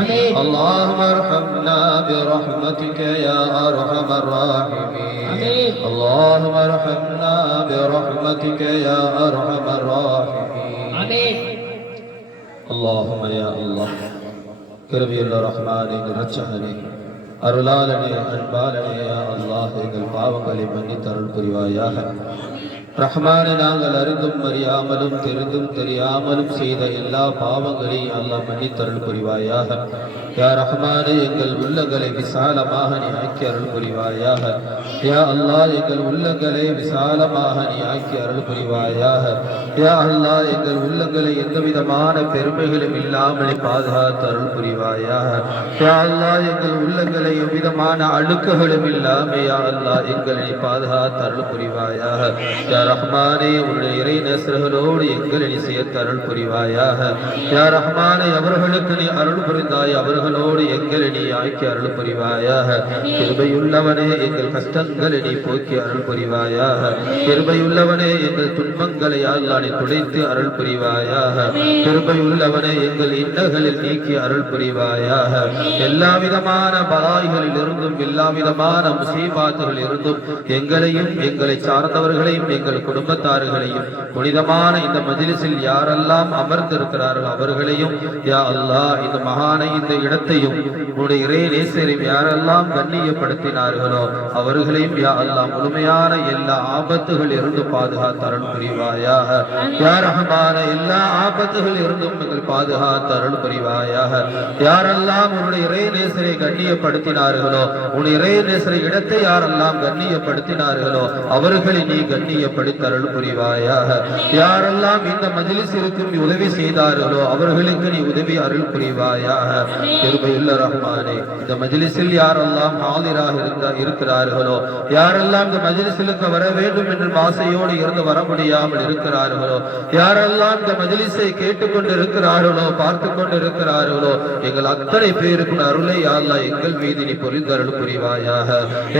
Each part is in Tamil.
اللهم ارحمنا برحمتك يا أرحم الراحمين. اللهم ارحمنا برحمتك يا أرحم الراحمين. اللهم يا الله كربي الرحمن رجحني يا അൻപാലനെ യാ അള്ളാഹ് എങ്കിൽ പാവങ്ങളെ يا പുരിവായാഹ ரஹ்மான நாங்கள் அறிந்தும் அறியாமலும் தெரிந்தும் தெரியாமலும் செய்த எல்லா பாவங்களையும் அல்லாஹ் மன்னித்தருள் புரிவாயாக. யா ரஹ்மானே எங்கள் உள்ளங்களை விசாலமாக நீ ஆக்கி அருள் புரிவாயாக. யா அல்லா எங்கள் உள்ளங்களை விசாலமாக நீ ஆக்கி அருள் புரிவாயாக. யா அல்லா எங்கள் உள்ளங்களை எந்த விதமான பெருமைகளும் இல்லாமல் பாதுகாத்து அருள் புரிவாயாக. யா அல்லா எங்கள் உள்ளங்களை எவ்விதமான அழுக்குகளும் இல்லாமல் யா அல்லா எங்களை பாதுகாத்து அருள் புரிவாயாக. யா ரஹ்மானே உன்னுடைய இறை நேசர்களோடு எங்களை நீ சேர்த்து அருள் புரிவாயாக. யா ரஹ்மானே அவர்களுக்கு நீ அருள் புரிந்தாய் அவர்கள் அவர்களோடு எங்களை நீ ஆக்கி அருள் புரிவாயாக கிருபையுள்ளவனே எங்கள் கஷ்டங்களை நீ போக்கி அருள் புரிவாயாக கிருபையுள்ளவனே எங்கள் துன்பங்களை அல்லா துடைத்து அருள் புரிவாயாக கிருபையுள்ளவனே எங்கள் இன்னல்களில் நீக்கி அருள் புரிவாயாக எல்லா விதமான பலாய்களில் இருந்தும் எல்லா விதமான முசீபாத்துகளில் இருந்தும் எங்களையும் எங்களை சார்ந்தவர்களையும் எங்கள் குடும்பத்தார்களையும் புனிதமான இந்த மஜிலிஸில் யாரெல்லாம் அமர்ந்திருக்கிறார்கள் அவர்களையும் யா அல்லா இந்த மகானை இந்த இட இடத்தையும் உன்னுடைய இறை நேசரையும் யாரெல்லாம் கண்ணியப்படுத்தினார்களோ அவர்களையும் யா முழுமையான எல்லா ஆபத்துகள் இருந்து பாதுகாத்தருள் புரிவாயாக. யா எல்லா ஆபத்துகள் இருந்தும் நீங்கள் பாதுகாத்தருள் புரிவாயாக. யாரெல்லாம் உன்னுடைய இறை நேசரை கண்ணியப்படுத்தினார்களோ உன் இறை நேசரை இடத்தை யாரெல்லாம் கண்ணியப்படுத்தினார்களோ அவர்களை நீ கண்ணியப்படுத்தருள் புரிவாயாக. யாரெல்லாம் இந்த மஜிலிசிற்கு நீ உதவி செய்தார்களோ அவர்களுக்கு நீ உதவி அருள் புரிவாயாக. கிருபையுள்ள ரஹ்மானே இந்த மஜிலிசில் யாரெல்லாம் ஆதிராக இருந்த இருக்கிறார்களோ யாரெல்லாம் இந்த மஜிலிசிலுக்கு வர வேண்டும் என்று ஆசையோடு இருந்து வர முடியாமல் இருக்கிறார்களோ யாரெல்லாம் இந்த மஜிலிசை கேட்டுக்கொண்டு இருக்கிறார்களோ பார்த்து கொண்டு இருக்கிறார்களோ எங்கள் அத்தனை பேருக்கு அருளை யாழ்லா எங்கள் மீது நீ பொறிந்தருள் புரிவாயாக.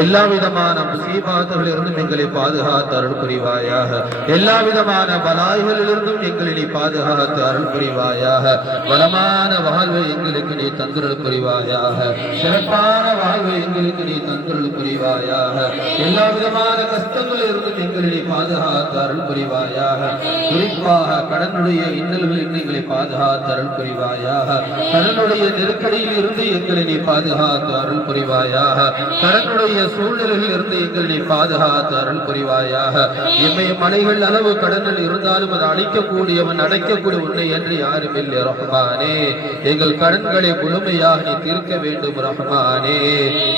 எல்லா விதமான முசீபாத்துகளில் இருந்தும் எங்களை பாதுகாத்து அருள் புரிவாயாக. எல்லா விதமான பலாய்களிலிருந்தும் எங்களை நீ பாதுகாத்து அருள் புரிவாயாக. வளமான வாழ்வை எங்களுக்கு நீ தந்துருள் புரிவாயாக சிறப்பான வாழ்வை எங்களுக்கு நீ தந்துருள் புரிவாயாக எல்லா விதமான கஷ்டங்கள் இருந்தும் எங்களை நீ புரிவாயாக குறிப்பாக கடனுடைய இன்னல்களில் எங்களை பாதுகாத்து புரிவாயாக கடனுடைய நெருக்கடியில் இருந்து எங்களை நீ பாதுகாத்து புரிவாயாக கடனுடைய சூழ்நிலையில் இருந்து எங்களை நீ பாதுகாத்து புரிவாயாக எம்மை மலைகள் அளவு கடனில் இருந்தாலும் அதை அழிக்கக்கூடியவன் அடைக்கக்கூடிய உன்னை என்று யாரும் இல்லை ரஹ்மானே. எங்கள் கடன்களை முழுமையாக நீ தீர்க்க வேண்டும் ரஹ்மானே.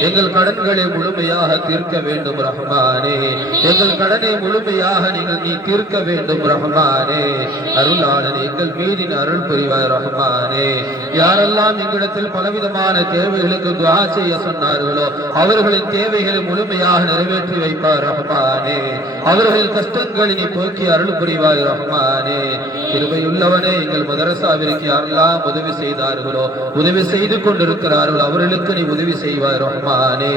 எங்கள் கடன்களை முழுமையாக தீர்க்க வேண்டும் ரஹ்மானே. எங்கள் கடனை முழுமையாக நீங்கள் நீ தீர்க்க வேண்டும் ரஹ்மானே. அருளாளன் எங்கள் மீதின் அருள் புரிவாய் ரஹ்மானே. யாரெல்லாம் எங்களிடத்தில் பலவிதமான தேவைகளுக்கு துவா செய்ய சொன்னார்களோ அவர்களின் தேவைகளை முழுமையாக நிறைவேற்றி வைப்பார் ரஹ்மானே. அவர்களின் கஷ்டங்களை நீ போக்கி அருள் புரிவாய் ரஹ்மானே. கிருபையுள்ளவனே எங்கள் மதரசாவிற்கு யாரெல்லாம் உதவி செய்தார்களோ உதவி செய்து கொண்டிருக்கிறார்கள் அவர்களுக்கு நீ உதவி செய்வாய் ரஹ்மானே.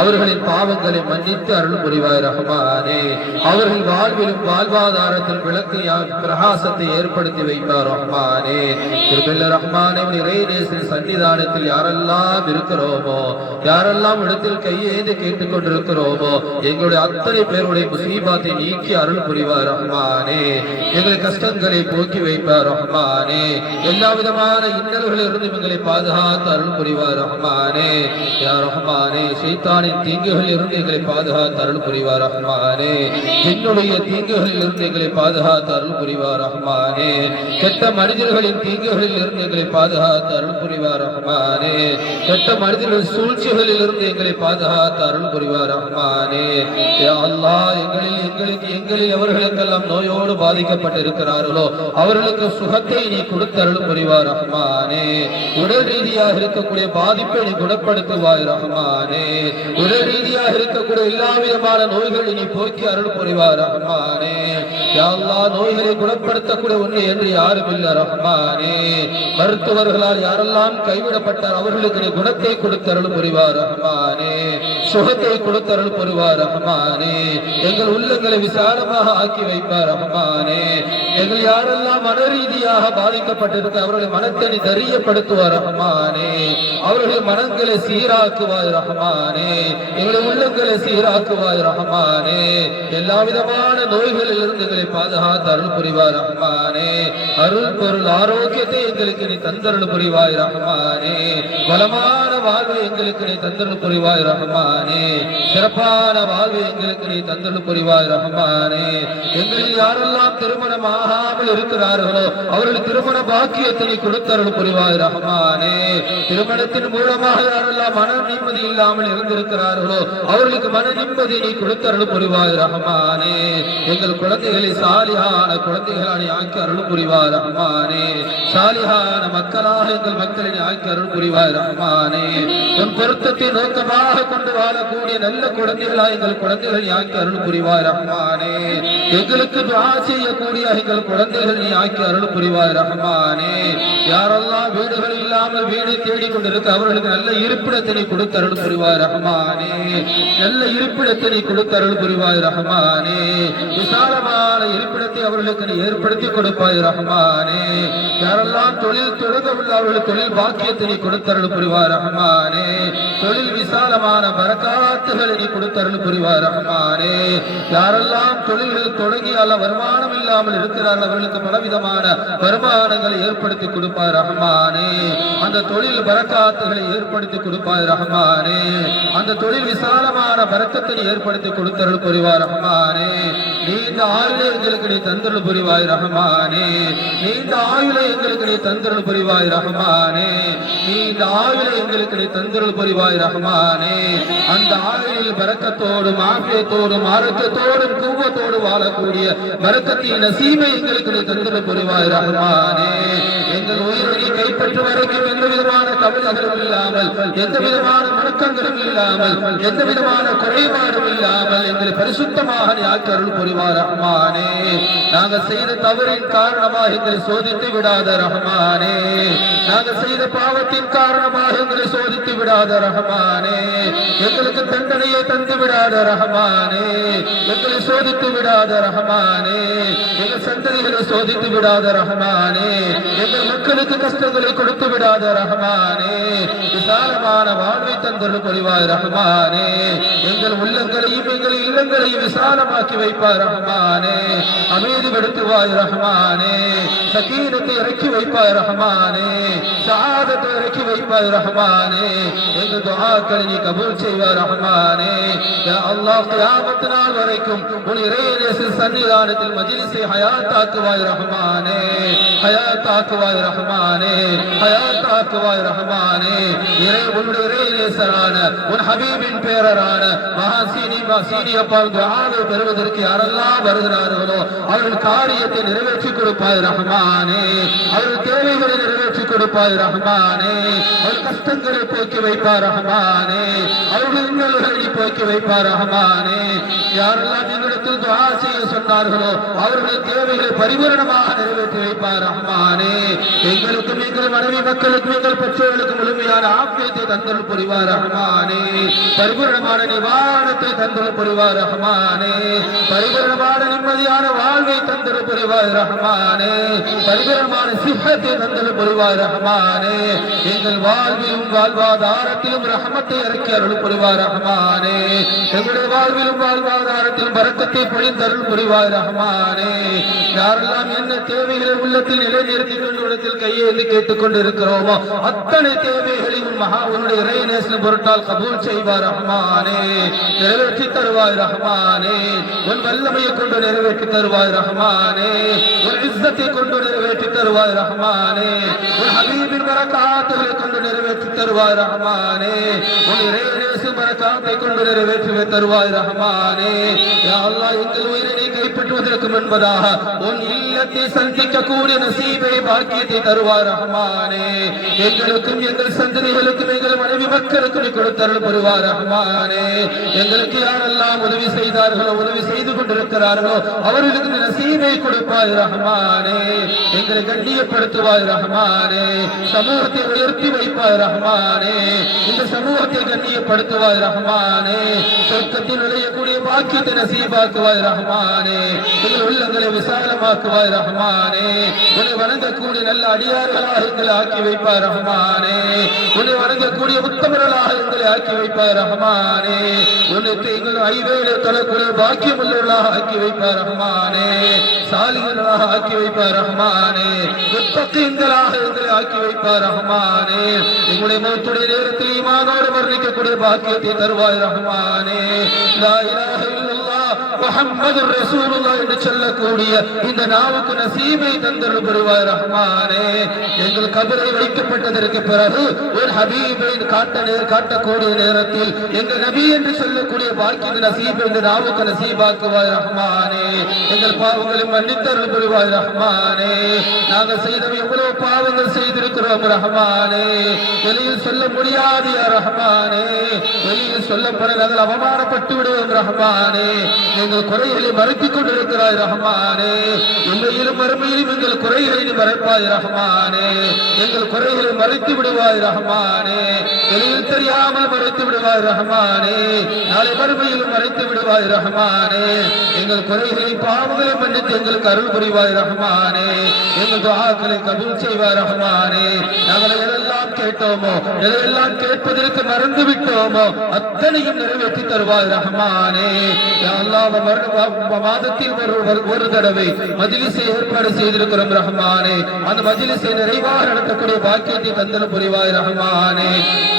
அவர்களின் பாவங்களை மன்னித்து அருள் புரிவாய் ரஹ்மானே. அவர்கள் வாழ்விலும் வாழ்வாதாரத்தில் விளக்கு பிரகாசத்தை ஏற்படுத்தி வைப்பார் ரஹ்மானே. கிருபையுள்ள ரஹ்மானே உன் இறைநேசன் சன்னிதானத்தில் யாரெல்லாம் இருக்கிறோமோ யாரெல்லாம் இடத்தில் கையேந்து கேட்டுக் கொண்டிருக்கிறோமோ எங்களுடைய அத்தனை பேருடைய முசீபாத்தை நீக்கி அருள் புரிவார் ரஹ்மானே. எங்கள் கஷ்டங்களை போக்கி வைப்பார் ரஹ்மானே. எல்லா விதமான இன்னல்களில் இருந்து எங்களை பாதுகாத்து அருள் புரிவார் ரஹ்மானே. யா ரஹ்மானே சைத்தானின் தீங்குகளில் இருந்து எங்களை பாதுகாத்து அருள் புரிவார் ரஹ்மானே. என்னுடைய தீங்குகளில் இருந்து எங்களை பாதுகாத்து அருள் புரிவார் ரஹ்மானே. கெட்ட மனிதர்களின் தீங்குகளில் இருந்து எங்களை பாதுகாத்து அருள் புரிவார் ரஹ்மானே. கெட்ட மனிதர்களின் சூழ்ச்சிகளில் இருந்து எங்களை பாதுகாத்து அருள் புரிவார் ரஹ்மானே. யா அல்லாஹ் எங்களில் எங்களுக்கு எங்களில் எவர்களுக்கெல்லாம் நோயோடு பாதிக்கப்பட்டிருக்கிறார்களோ அவர்களுக்கு சுகத்தை நீ கொடுத்து அருள் புரிவார் ரஹ்மானே. உடல் ரீதியாக இருக்கக்கூடிய பாதிப்பை நீ குணப்படுத்துவாய் ரஹ்மானே. உடல் ரீதியாக இருக்கக்கூடிய எல்லா விதமான நோய்களை நீ போக்கி அருள் புரிவார் ரஹ்மானே. எல்லா நோய்களை குணப்படுத்தக்கூடிய ஒன்று என்று யாரும் இல்ல ரஹ்மானே. மருத்துவர்களால் யாரெல்லாம் கைவிடப்பட்டார் அவர்களுக்கு நீ குணத்தை கொடுத்தருள் புரிவார் ரஹ்மானே. சுகத்தை கொடுத்தருள் புரிவார் ரஹ்மானே. எங்கள் உள்ளங்களை விசாலமாக ஆக்கி வைப்பார் ரஹ்மானே. எங்கள் யாரெல்லாம் மன ரீதியாக பாதிக்கப்பட்டிருக்க அவர்களை மனத்தை நீ தெரியப்படுத்துவார் ரஹ்மான் அவர்கள் மனங்களை சீராக்குவாய் ரஹ்மானே. எங்களை உள்ளங்களை சீராக்குவாய் ரஹ்மானே. எல்லா விதமான நோய்களில் இருந்து எங்களை பாதுகாத்து அருள் புரிவாய் ரஹ்மானே. அருள் பொருள் ஆரோக்கியத்தை எங்களுக்கு நீ தந்தருள் புரிவாய் ரஹ்மானே. பலமான வாழ்வு எங்களுக்கு நீ தந்தருள் புரிவாய் ரகமானே சிறப்பான வாழ்வு எங்களுக்கு நீ தந்தருள் புரிவாய் ரகமானே எங்களில் யாரெல்லாம் திருமணம் ஆகாமல் இருக்கிறார்களோ அவர்கள் திருமண பாக்கியத்தை நீ கொடுத்தருள் புரிவாய் ரகமானே திருமணத்தின் மூலமாக யாரெல்லாம் மன நிம்மதி இல்லாமல் இருந்திருக்கிறார்களோ அவர்களுக்கு மன நிம்மதி நீ கொடுத்தருள் புரிவாய் ரகமானே எங்கள் குழந்தைகளை சாலியான குழந்தைகளான ஆக்கி அருள் புரிவாய் ரஹ்மானே. சாலியான மக்களாக எங்கள் மக்களை ஆக்கி அருள் புரிவாய் ரஹ்மானே. நம் பொருத்தத்தை நோக்கமாக கொண்டு வாழக்கூடிய நல்ல குழந்தைகளா எங்கள் குழந்தைகள் யாக்கி அருள் புரிவாய் ரஹ்மானே. எங்களுக்கு துஆ செய்யக்கூடிய எங்கள் குழந்தைகள் நீ ஆக்கி அருள் புரிவாய் ரஹ்மானே. யாரெல்லாம் வீடுகள் இல்லாமல் வீடு தேடிக் கொண்டிருக்க அவர்களுக்கு நல்ல இருப்பிடத்தை நீ கொடுத்து அருள் புரிவாய் ரஹ்மானே. நல்ல இருப்பிடத்தை நீ கொடுத்து அருள் புரிவாய் ரஹ்மானே. விசாலமான இருப்பிடத்தை அவர்களுக்கு நீ ஏற்படுத்தி கொடுப்பாய் ரஹ்மானே. யாரெல்லாம் தொழில் தொடங்கவில்லை அவர்கள் தொழில் பாக்கியத்தை நீ கொடுத்தருள் புரிவாய் ரஹமான். தொழில் விசாலமான பரக்காத்துகளை நீ கொடுத்தருள் புரிவாய் ரஹ்மானே. யாரெல்லாம் தொழில்கள் தொடங்கியால வருமானம் இல்லாமல் இருக்கிறார்கள் அவர்களுக்கு பலவிதமான வருமானங்களை ஏற்படுத்தி கொடுப்பார் ரஹ்மானே. அந்த தொழில் பரக்காத்துகளை ஏற்படுத்தி கொடுப்பார் ரஹ்மானே. அந்த தொழில் விசாலமான பரக்கத்தை ஏற்படுத்தி கொடுத்தருள் புரிவார் ரஹ்மானே. நீண்ட ஆயுளை எங்களுக்கு நீ தந்தருள் புரிவாய் ரஹமானே. நீண்ட ஆயுளை எங்களுக்கு நீ தந்தருள் புரிவாய் ரஹமானே. நீண்ட ஆயுளை எங்களுக்கு நீ தந்தருள் புரிவாய் ரஹமானே. அந்த ஆயுளில் பரக்கத்தோடும் ஆபியத்தோடும் ஆரோக்கியத்தோடும் கூவத்தோடு வாழக்கூடிய பரக்கத்தின் நசீமை எங்களுக்கு நீ தந்தருள் புரிவாய் ரஹமானே. எங்கள் உயிரை பெற்று வரைக்கும் எந்த விதமான கவலைகளும் இல்லாமல் எந்த விதமான முழக்கங்களும் இல்லாமல் எந்த விதமான குறைபாடும் இல்லாமல் எங்களை பரிசுத்தமாக நீ அருள் புரிவார் ரஹ்மானே நாங்கள் செய்த தவறின் காரணமாக எங்களை சோதித்து விடாத ரஹ்மானே. நாங்கள் செய்த பாவத்தின் காரணமாக எங்களை சோதித்து விடாத ரஹ்மானே. எங்களுக்கு தண்டனையை தந்து விடாத ரஹ்மானே. எங்களை சோதித்து விடாத ரஹ்மானே. எங்கள் சந்ததிகளை சோதித்து விடாத ரஹ்மானே. எங்கள் மக்களுக்கு கஷ்டங்களை கொடுத்து விடாத ரஹ்மானே. விசாலமான வாழ்வை தந்தருள் புரிவாய் ரஹ்மானே. எங்கள் உள்ளங்களையும் எங்கள் இல்லங்களையும் விசாலமாக்கி வைப்பாய் ரஹ்மானே. அமைதிப்படுத்துவாய் ரஹ்மானே. சகீனத்தை இறக்கி வைப்பாய் ரஹ்மானே. சாதத்தை இறக்கி வைப்பாய் ரஹ்மானே. எங்கள் துஆக்களை நீ கபூல் செய்வாய் ரஹ்மானே. யா அல்லாஹ் கியாமத் நாள் வரைக்கும் உன் இறையேசு சன்னிதானத்தில் மஜ்லிஸை ஹயாத்தாக்குவாய் ரஹ்மானே. ஹயாத்தாக்குவாய் ரஹ்மானே. ஹயாத்தாக்குவாய் ரஹ்மானே. இறை உன்னுடைய நேசரான உன் ஹபீபின் பேரரான மகாசீனி சீனி அப்பா துஆவை பெறுவதற்கு யாரெல்லாம் வருகிறார்களோ அவர்கள் காரியத்தை நிறைவேற்றி கொடுப்பாய் ரஹ்மானே. அவர்கள் தேவைகளை நிறைவேற்றி கொடுப்பாய் ரஹ்மானே. அவர்கள் கஷ்டங்களை போக்கி வைப்பார் ரஹ்மானே. அவர்கள் இன்னல்களை போக்கி வைப்பார் ரஹ்மானே. யாரெல்லாம் என்னிடத்தில் துவா செய்ய சொன்னார்களோ அவர்கள் தேவைகளை பரிபூரணமாக நிறைவேற்றி வைப்பார் ரஹ்மானே. எங்களுக்கும் எங்கள் மனைவி மக்களுக்கும் எங்கள் பெற்றோர்களுக்கும் முழுமையான ஆப்பியத்தை தந்தல் புரிவார் ரஹ்மானே. நிவாரணத்தை தந்தல் புரிவார் ரஹ்மானே. நிம்மதியான வாழ்வை தந்தல் புரிவார் ரஹ்மானே. சிஹத்தை தந்தல் புரிவார் ரஹ்மானே. எங்கள் வாழ்விலும் வாழ்வாதாரத்திலும் ரஹமத்தை இறக்கி அருள் புரிவார் ரஹ்மானே. எங்களுடைய வாழ்விலும் வாழ்வாதாரத்திலும் பரக்கத்தை பொழிந்தருள் புரிவார் ரஹ்மானே. யாரெல்லாம் என்ன தேவைகளை உள்ளத்தில் நிலைநிறுத்தி கொண்டு இடத்தில் கேட்டுக் கொண்டு இருக்கிறோமோ அத்தனை தேவைகளையும் மகா உன்னுடைய இறை இறைநேசன பொருட்டால் கபூல் செய்வார் ரஹ்மானே. நிறைவேற்றி தருவாய் ரஹ்மானே. உன் வல்லமையை கொண்டு நிறைவேற்றி தருவாய் ரஹ்மானே. உன் இஸ்ஸத்தை கொண்டு நிறைவேற்றி தருவாய் ரஹ்மானே. உன் ஹபீபின் வரக்காத்துகளை கொண்டு நிறைவேற்றி தருவாய் ரஹ்மானே. உன் இறை இறைநேச பரக்காத்தை கொண்டு நிறைவேற்றுவே தருவாய் ரஹமானே. யா அல்லாஹ் எங்கள் உயிரினை நீ கைப்பற்றுவதற்கு முன்பதாக உன் இல்லத்தை சந்திக்க கூடிய நசீபை பாக்கியத்தை தருவாய் ரஹமானே. எங்களுக்கும் எங்கள் சந்ததிகளுக்கும் எங்கள் மனைவி மக்களுக்கும் கொடுத்தருள் பெறுவார் ரஹமானே. எங்களுக்கு யாரெல்லாம் உதவி செய்தார்களோ உதவி செய்து கொண்டிருக்கிறார்களோ அவர்களுக்கு நசீபை கொடுப்பாய் ரஹமானே. எங்களை கண்ணியப்படுத்துவாய் ரஹமானே. சமூகத்தை உயர்த்தி வைப்பாய் ரஹமானே. இந்த சமூகத்தை கண்ணியப்படுத்துவாய் நசீபாக்குவாய் ரஹ்மானே. சொர்க்கத்தில் நுழையக்கூடிய பாக்கியத்தை நசீபாக்குவாய் ரஹ்மானே. எங்கள் உள்ளங்களை விசாலமாக்குவாய் ரஹ்மானே. உன்னை வணங்கக்கூடிய நல்ல அடியார்களாக எங்களை ஆக்கி வைப்பாய் ரஹ்மானே. உன்னை வணங்கக்கூடிய உத்தமர்களாக எங்களை ஆக்கி வைப்பாய் ரஹ்மானே. உன்னை எங்கள் ஐவேளை தொழக்கூடிய பாக்கியம் உள்ளவர்களாக ஆக்கி வைப்பாய் ரஹ்மானே. சாலிகளாக ஆக்கி வைப்பாய் ரஹ்மானே முத்தகீன்களாக எங்களை ஆக்கி வைப்பாய் ரஹ்மானே எங்களுடைய மௌத்துடைய நேரத்தில் ஈமானோடு மரணிக்கக்கூடிய பாக்கியத்தை தருவாய் ரஹ்மானே லா இலாஹ முகமது முஹம்மது ரசூலுல்லாஹ் என்று சொல்லக்கூடிய இந்த நாவுக்கு நசீபை தந்தருள் பெறுவாய் ரஹ்மானே. எங்கள் கபரை வைக்கப்பட்டதற்கு பிறகு ஒரு ஹபீபை காட்ட நேர் காட்டக்கூடிய நேரத்தில் எங்கள் நபி என்று சொல்லக்கூடிய பாக்கிய நசீப் என்று நாவுக்கு நசீபாக்குவாய் ரஹ்மானே. எங்கள் பாவங்களை மன்னித்தருள் புரிவாய் ரஹ்மானே. நாங்கள் செய்தவை எவ்வளவு பாவங்கள் செய்திருக்கிறோம் ரஹ்மானே. வெளியில் சொல்ல முடியாது ரஹ்மானே. வெளியில் சொல்லப்பட நாங்கள் அவமானப்பட்டு விடுவோம் ரஹ்மானே. எங்கள் குறைகளை மறைத்துக் கொண்டிருக்கிறாய் ரஹமானே. எல்லையிலும் மறுமையிலும் எங்கள் குறைகளை நீ மறைப்பாய் ரஹமானே. எங்கள் குறைகளை மறைத்து விடுவாய் ரஹமானே. எதையும் தெரியாமல் மறைத்து விடுவாய் ரஹமானே. நாளை மறுமையிலும் மறைத்து விடுவாய் ரஹமானே. எங்கள் குறைகளை பாவங்களை மன்னித்து எங்களுக்கு அருள் புரிவாய் ரஹமானே. எங்கள் துவாக்களை கபூல் செய்வாய் ரஹமானே. நாங்கள் எதெல்லாம் கேட்டோமோ எதையெல்லாம் கேட்பதற்கு மறந்து விட்டோமோ அத்தனையும் நிறைவேற்றி தருவாய் ரஹமானே. யா மாதத்தில் ஒரு ஒரு- ஒரு தடவை மஜ்லிஸை ஏற்பாடு செய்திருக்கிறோம் ரஹ்மானே அந்த மஜ்லிஸை நிறைவாக நடத்தக்கூடிய பாக்கியத்தை தந்தன புரிவாய் ரஹ்மானே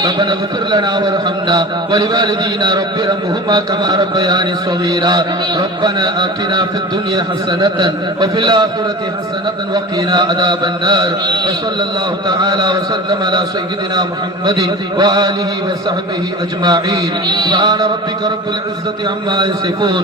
ربنا اغفر لنا وارحمنا ولوالدينا رب ارحمهما كما ربياني صغيرا ربنا آتنا في الدنيا حسنة وفي الآخرة حسنة وقنا عذاب النار وصلى الله تعالى وسلم على سيدنا محمد وآله وصحبه أجمعين سبحان ربك رب العزة عما يصفون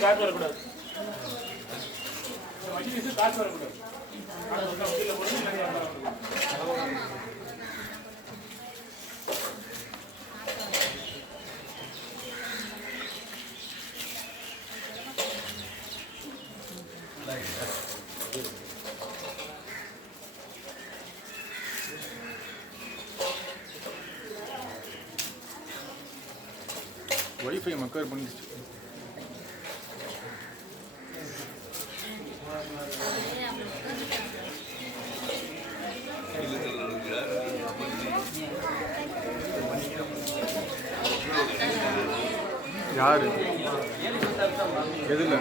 காத்து வரக்கூடாது. இந்த காத்து வரக்கூடாது. ஒய்ஃபை மக்கர் பண்ணிச்சு யாரு? எதுல?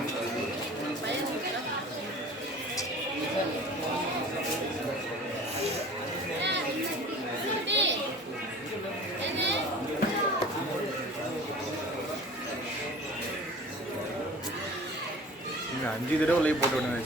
நீங்க அஞ்சு தடவை லைவ் போட்டு விடுங்க